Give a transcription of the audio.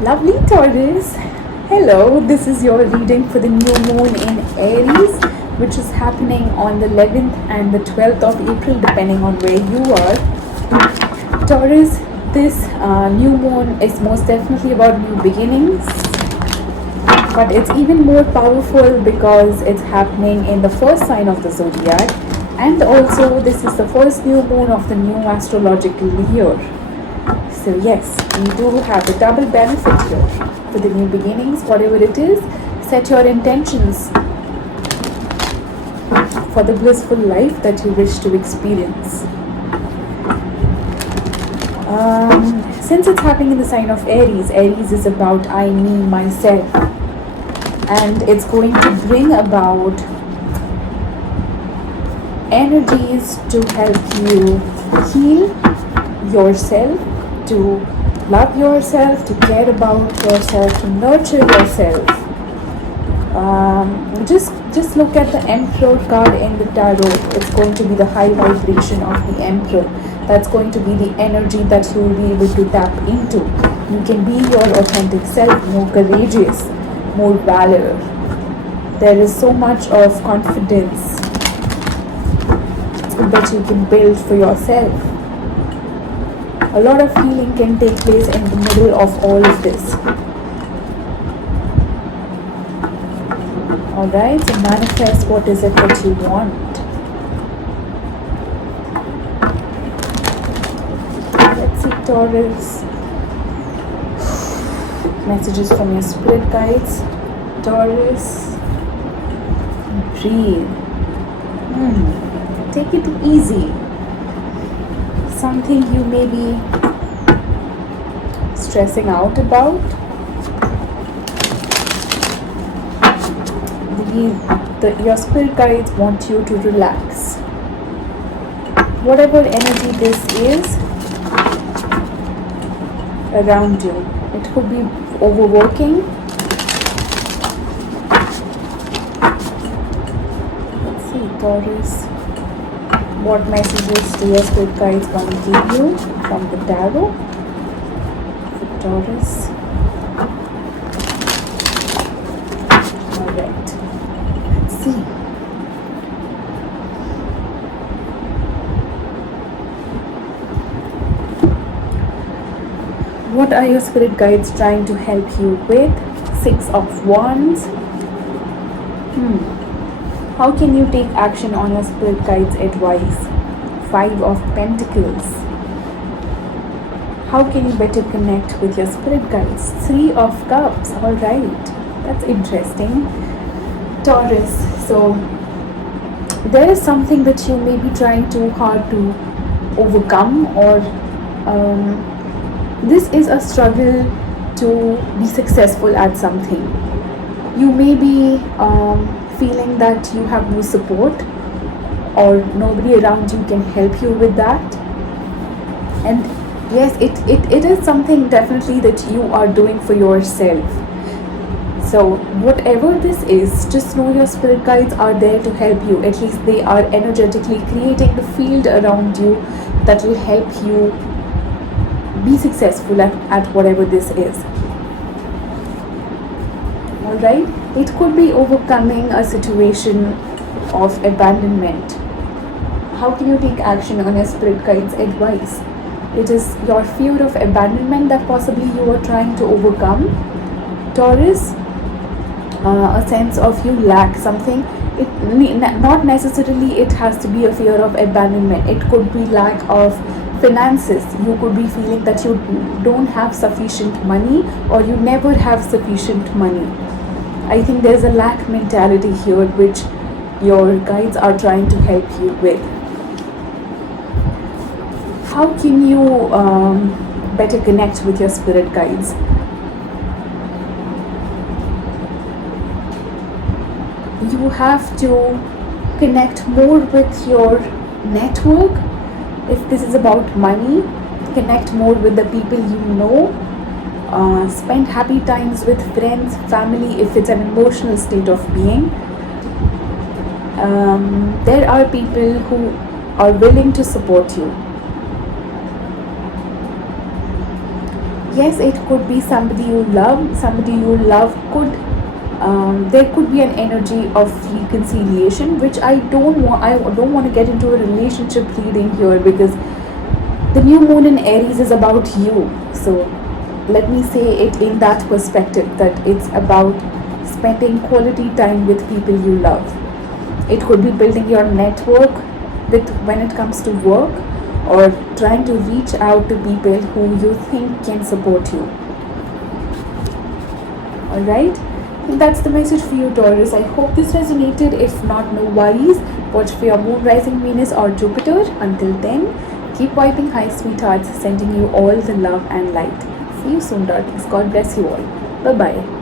Lovely Taurus. Hello, this is your reading for the new moon in Aries, which is happening on the 11th and the 12th of April, depending on where you are. Taurus, this new moon is most definitely about new beginnings, but it's even more powerful because it's happening in the first sign of the zodiac, and also this is the first new moon of the new astrological year. So yes, we do have a double benefit here for the new beginnings. Whatever it is, set your intentions for the blissful life that you wish to experience. Since it's happening in the sign of Aries, Aries is about I, me, myself, and it's going to bring about energies to help you heal yourself, to love yourself, to care about yourself, to nurture yourself. Just look at the Emperor card in the tarot. It's going to be the high vibration of the Emperor. That's going to be the energy that you will be able to tap into. You can be your authentic self, more courageous, more valor. There is so much of confidence that you can build for yourself. A lot of healing can take place in the middle of all of this. Alright, so manifest what is it that you want. Let's see, Taurus. Messages from your spirit guides. Taurus. Breathe. Take it easy. Something you may be stressing out about. Your spirit guides want you to relax. Whatever energy this is around you, it could be overworking. Let's see, Taurus. What messages do your spirit guides want to give you from the tarot for Taurus? Alright, let's see. What are your spirit guides trying to help you with? 6 of Wands. How can you take action on your spirit guides' advice? 5 of Pentacles. How can you better connect with your spirit guides? 3 of Cups. Alright, that's interesting. Taurus, so there is something that you may be trying too hard to overcome, or this is a struggle to be successful at something. You may be feeling that you have no support or nobody around you can help you with that, and yes, it is something definitely that you are doing for yourself. So whatever this is, just know your spirit guides are there to help you. At least they are energetically creating the field around you that will help you be successful at whatever this is. Alright, it could be overcoming a situation of abandonment. How can you take action on your spirit guides' advice? It is your fear of abandonment that possibly you are trying to overcome. Taurus, a sense of you lack something. Not necessarily it has to be a fear of abandonment. It could be lack of finances. You could be feeling that you don't have sufficient money, or you never have sufficient money. I think there's a lack mentality here which your guides are trying to help you with. How can you better connect with your spirit guides? You have to connect more with your network. If this is about money, connect more with the people you know. Spend happy times with friends, family, if it's an emotional state of being. There are people who are willing to support you. Yes, it could be somebody you love. Somebody you love could, there could be an energy of reconciliation, which I don't want to get into a relationship reading here, because the new moon in Aries is about you. So let me say it in that perspective, that it's about spending quality time with people you love. It could be building your network with when it comes to work, or trying to reach out to people who you think can support you. Alright, that's the message for you, Taurus. I hope this resonated. If not, no worries. Watch for your moon, rising, Venus, or Jupiter. Until then, keep vibing high, sweethearts. Sending you all the love and light. See you soon, darlings. God bless you all. Bye bye.